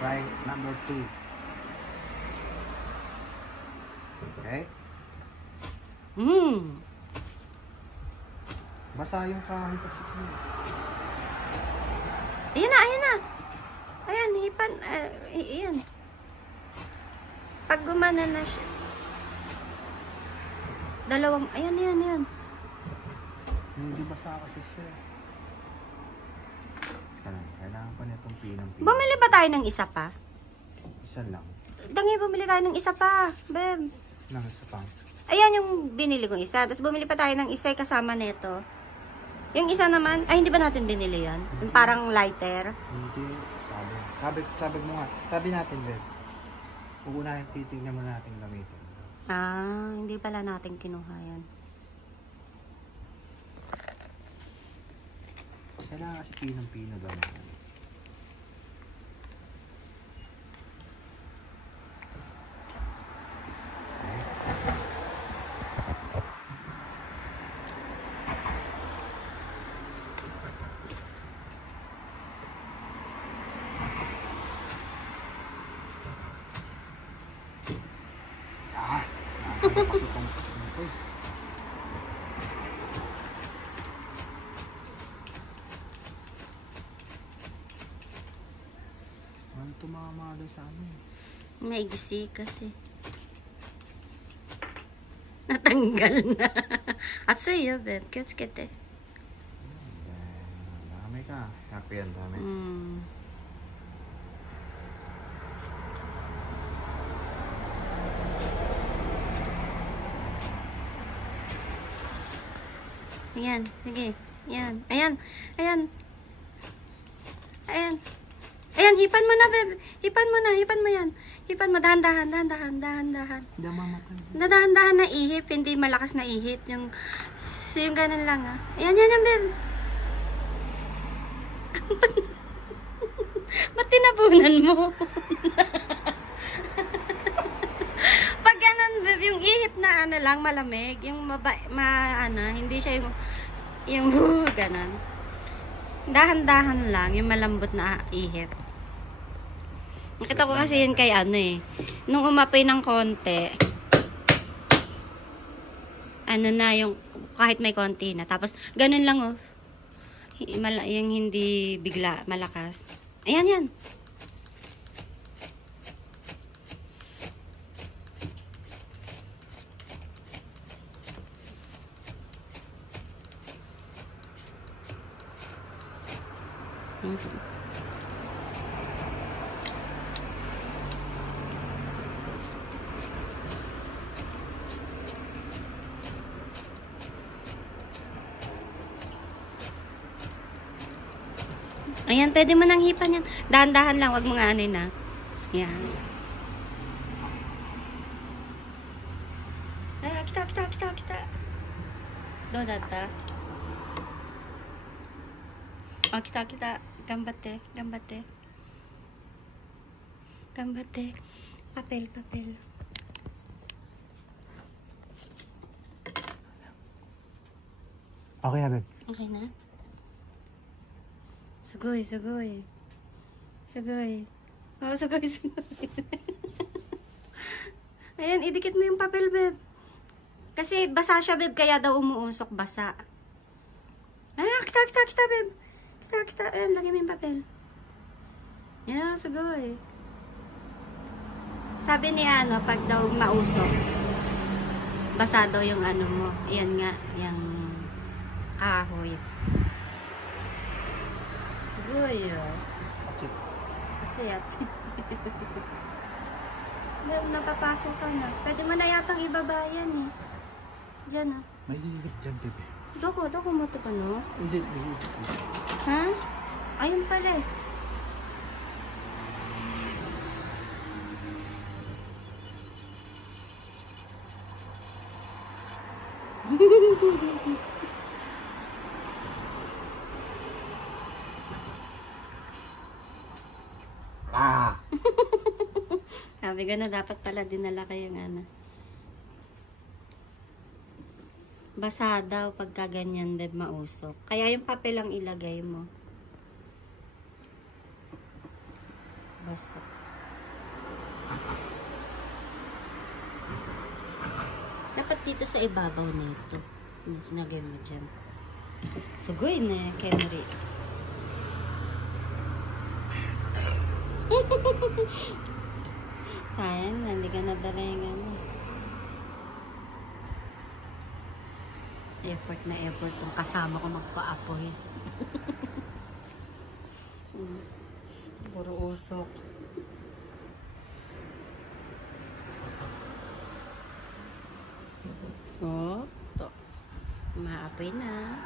Try number 2. Okay? Basa yung kahoy kasi. Ayan na, ayan na. Ayan, hipan. Ayan. Pag gumana na siya. Dalawang, ayan. Hindi basa kasi siya. Kailangan pa nitong pinang. Bumili ba tayo ng isa pa? Isa lang. Dangi, bumili tayo ng isa pa. Beb. Nang isa pa. Ayan yung binili kong isa. Tapos bumili pa tayo ng isa kasama nito. Yung isa naman, ay hindi ba natin binili yan? Yung parang lighter. Hindi. Sabi mo nga. Sabi natin, Beb. Uunahin, titignan mo natin gamitin. Hindi pala natin kinuha yan. Kailangan kasi pinang-pino daw naman. Ano tumamali sa amin? May gisi kasi. Natanggal na. At sa'yo, Beb. Cute kite. Dami ka. Happy yan, dami. Ayan, sige. Ayan, ayan, ayan. Ayan. Ayan, hipan mo na, Beb. Hipan mo na, hipan mo yan. Hipan mo, dahan-dahan. Hindi mamatay. Dahan-dahan na ihip, hindi malakas na ihip. Yung ganun lang, ah. Ayan, yan, Beb. Ba't tinabunan mo? Pag ganun, Beb, yung ihip na ano lang, malamig. Yung hindi siya yung ganun. Dahan-dahan lang, yung malambot na ihip. Nakita ko kasi yun kay ano eh. Nung umapay ng konti, ano na yung, kahit may konti na. Tapos, ganun lang oh. Yung hindi bigla, malakas. Ayan yan. Ayan, pwede mo nang hipan yan. Dahan-dahan lang, wag mga ano na. Ayan. Ay, kita. Do data. Oh, kita. Gambate. Papel. Okay na, Beb. Okay na? Sugoy. Oh, sugoy. Ayan, idikit mo yung papel, Beb. Kasi basa siya, Beb, kaya daw umuusok basa. Ayan, kita, Beb. Kita. Ayan, lagyan mo yung papel. Ayan, sugoy. Sabi ni ano, pag daw mausok, basa daw yung ano mo. Ayan nga, yung kahoy. Sugoy, oh. Atsi. Napapasok ka na. Pwede mo na yatang ibaba yan eh. Diyan ah. May hihigit dyan, Bebe. Doko mo ito pa no? Hindi, may Ha? Ayun pala eh. Sabi ko na dapat pala dinala kayong ano. Basa daw pagka ganyan, Beb, mausok. Kaya yung papel ang ilagay mo. Basa. Dapat dito sa ibabaw nito. Mas nagay mo dyan. Sugoy na, Kenry. Sayang, hindi ka nadala yung ano. Effort na effort kung kasama ko magpa-apoy. Puro usok. Oh, to. Maapoy na.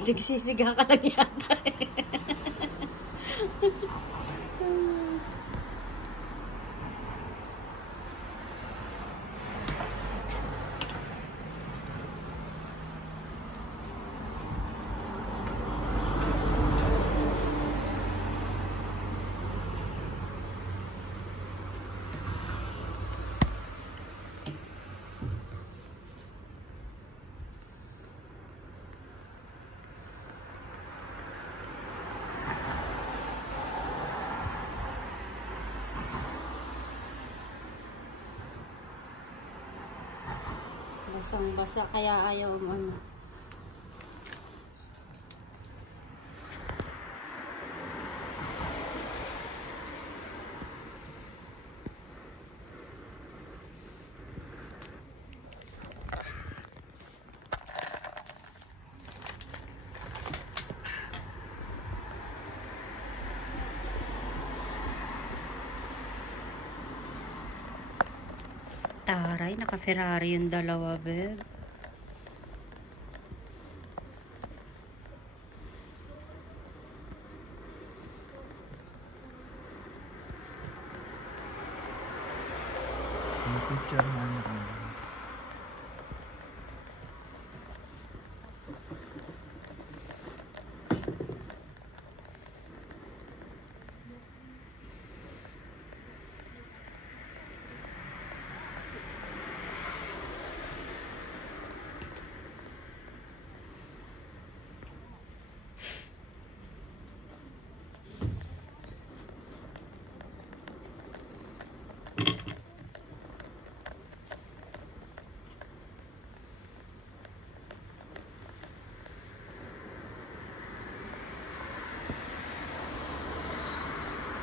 Nagsisiga ka lang yata eh. Basang-basa kaya ayaw mo ano. Taray, naka-Ferrari yung dalawa, babe. May picture na niya kung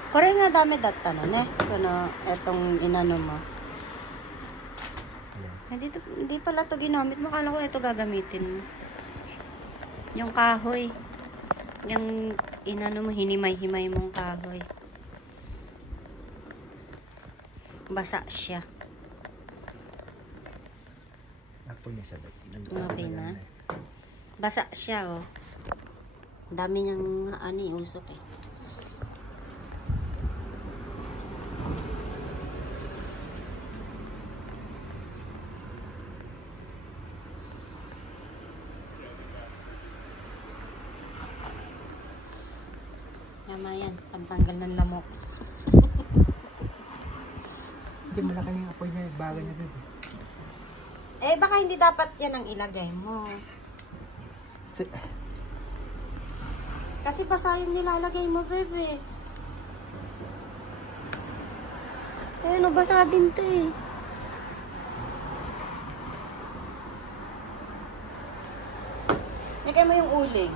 Kore nga dami data na ne. Kuno etong inano mo. Hindi pala to ginamit mo. Kala ko ito gagamitin mo. Yung kahoy. Yung inano mo, hinimay-himay mong kahoy. Basa siya. ako niya sa Tumabi na. Basa siya oh. Dami niyang ani usok eh. Tama yan, pagtanggal ng lamok. Hindi malaki yung apoy niya, bagay niya bebe. Eh baka hindi dapat yan ang ilagay mo. Kasi basa yung nilalagay mo, bebe. Eh no, basa din to eh. Lagay mo yung uling.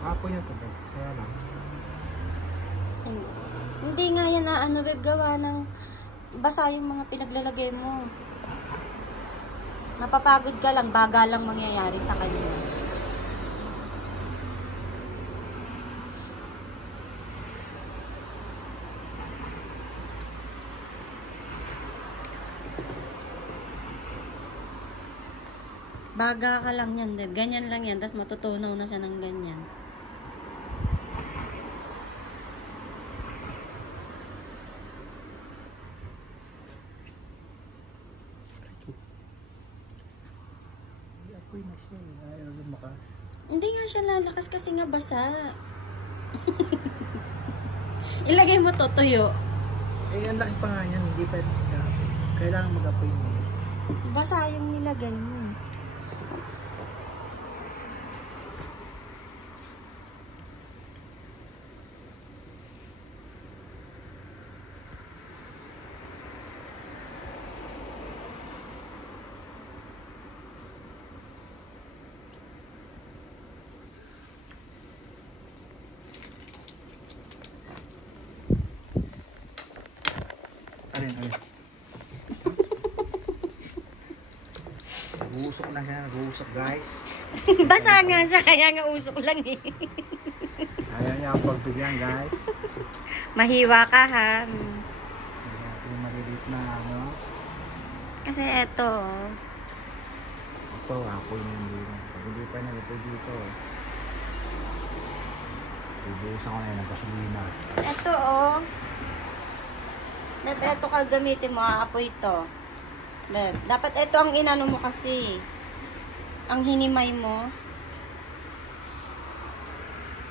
Apoy niya to bebe, kaya lang. Hindi nga yan na ano, babe, gawa ng basa yung mga pinaglalagay mo. Mapapagod ka lang, baga lang mangyayari sa kanya. Baga ka lang yan, Beb. Ganyan lang yan. Tapos matutunaw na siya ng ganyan. Apoy na siya eh. Ayaw lumakas. Hindi nga siya lalakas kasi nga basa. Ilagay mo to, tuyo. Eh, ang laki pa nga yan. Hindi pa mag-apoy. Kailangan mag-apoy mo. Basa yung nilagay mo. Alin. Nag-uusok na siya. Nag-uusok, guys. Basa nga siya, kaya nga usok lang eh. Ayaw niya ang pagbigyan, guys. Mahiwa ka ha. Yung malilit na ano. Kasi eto. Ito, apoy na hindi na. Pag hindi pa nalipay dito. Ibuusan ko na yun ng gasolina. Eto oh. Beb, eto ka gamitin mo, aapoy ito. Beb, dapat eto ang inano mo kasi. Ang hinimay mo.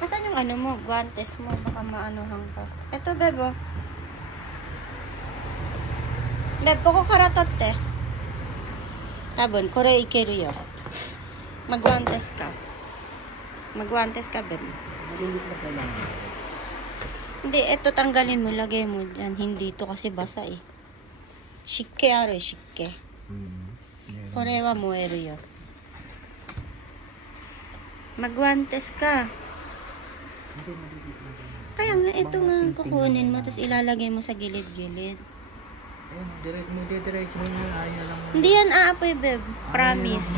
Asan yung ano mo? Guantes mo. Baka maanuhan ka. Eto, Beb, oh. Beb, koko karatot eh. Tabon, kore ikeru yo. Magguantes ka. Magguantes ka, Beb. Malilit na pa lang. Hindi, eto tanggalin mo. Lagay mo dyan. Hindi to kasi basa eh. Shike aro, shike. Korewa mo ero yo. Magguantes ka. Kaya nga, ito nga kukunin mo, tapos ilalagay mo sa gilid-gilid. Diretso mo yun. Ayaw lang. Hindi yan aapoy, Beb. Promise.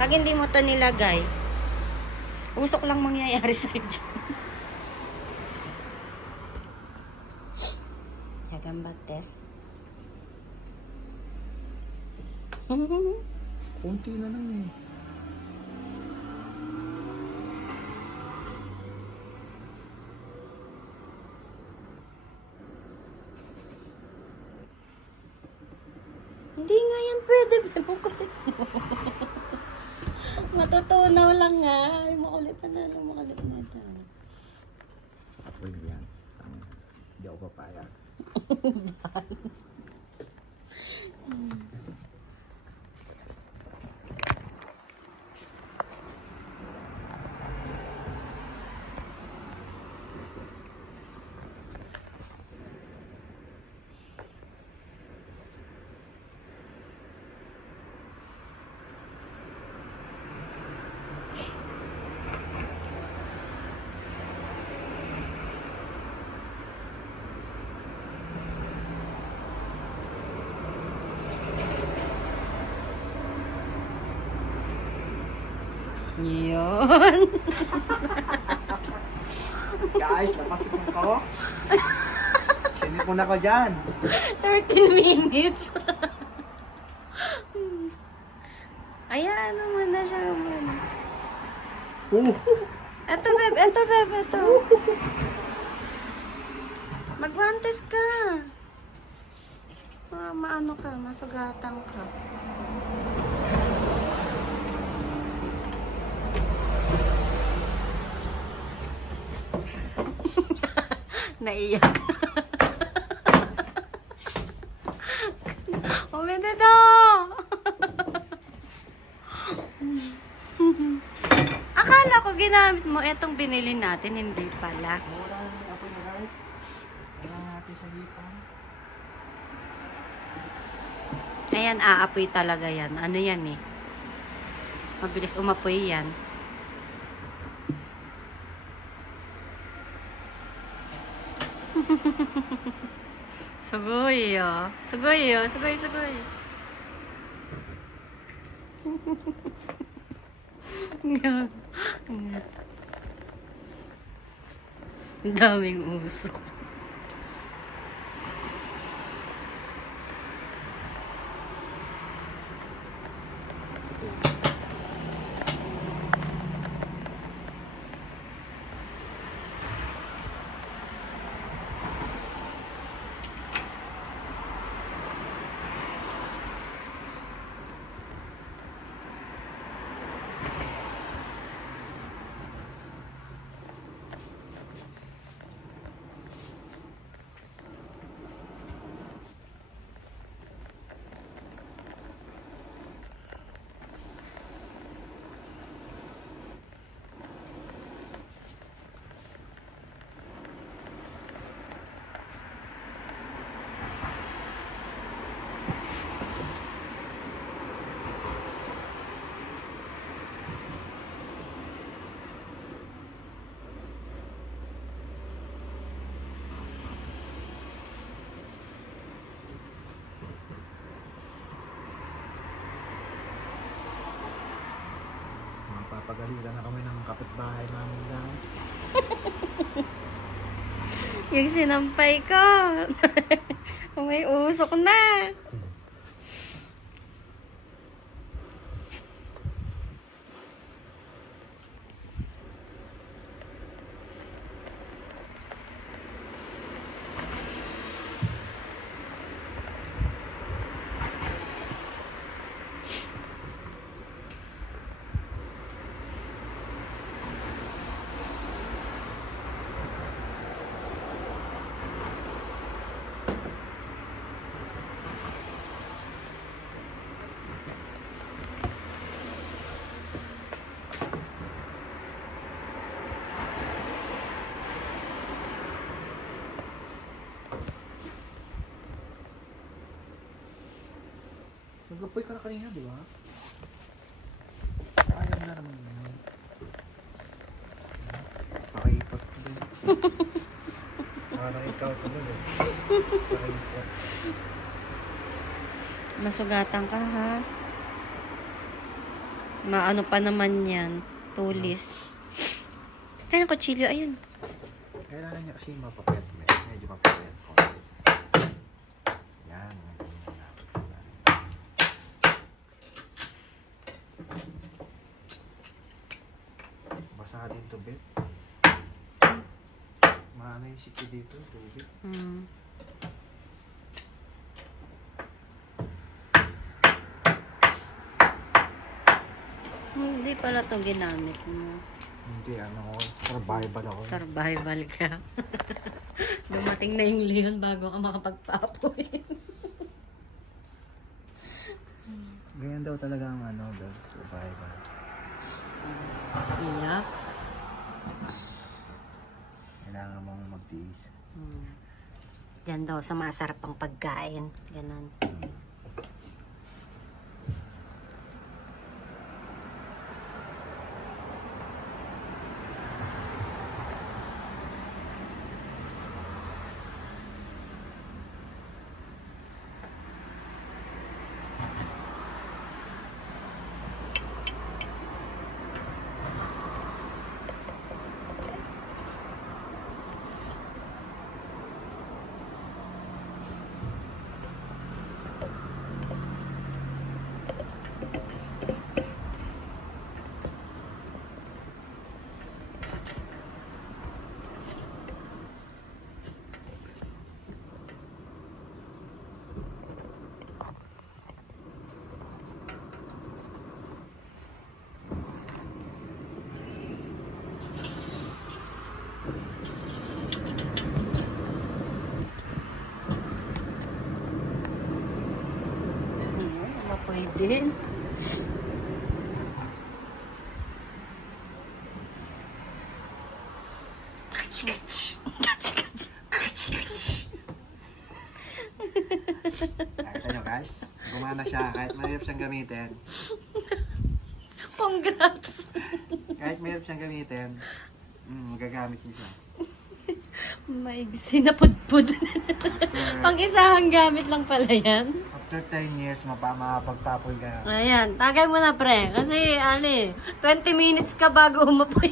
Pag hindi mo to nilagay, usok lang mangyayari sa'yo dyan. Gagambate. Kunti na lang eh. Hindi nga yan pwede, Beb. Makulit mo. Matutunaw lang nga. Ay, makulit na lang. Makulit na ito. Apoy yan. Hindi ako papaya. Yun. Guys, napasok ko. Sinipon ako dyan. 13 minutes. Ayan, ano mo na siya. Eto, Beb. Eto. Magwantes ka. Maano ka, masugatan ka. Naiyak. Omedeto! Akala ko ginamit mo etong binili natin, hindi pala. Wala na apoy na, guys. Wala natin sa hipan. Ayan, aapoy talaga yan. Ano yan eh. Mabilis umapoy yan. Sugoy, oh. Sugoy, oh. Sugoy. Ang daming usok. Napagalitan na kami ng kapitbahay namin dyan. Yung sinampay ko. May usok na. Nag-apoy ka na kanina, di ba? Ayaw na naman yun. Pakipot ko din. Parang ikaw tuloy eh. Pakipot. Masugatan ka ha. Maano pa naman yan. Tulis. Kaya ng kutsilyo, ayun. Kailangan niya kasi mapapayat. Medyo mapapayat ko. Yan. Basa din to, Bet. Maano yung siki dito, tubig. Hindi pala to ginamit mo. Hindi, ano ko. Survival ako. Survival ka. Dumating na yung leon bago ka makapagpapoy. Ganyan daw talaga ang ano, survival. Iyak. Kailangan mong magtiis. Diyan daw sa masarap pang pagkain. Ganon. Pwede. Nakita nyo guys, gumana siya kahit mahirap siyang gamitin. Congrats! Kahit mahirap siyang gamitin, magagamit niyo siya. Maigsi na pudpud. Pang isahang gamit lang pala yan. After 10 years, mapagpapoy ka na. Ayan, tagay mo na pre. Kasi 20 minutes ka bago umapoy.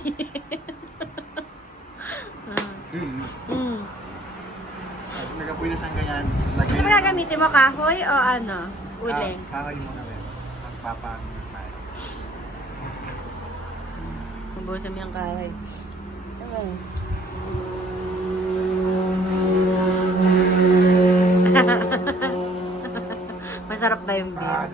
Pag nagapoy na siyang ganyan, Ano ba gagamitin mo? Kahoy o uling? Kahoy mo na rin. Magpapang tayo. Ubusin mo yung kahoy. Masarap ba yung beer?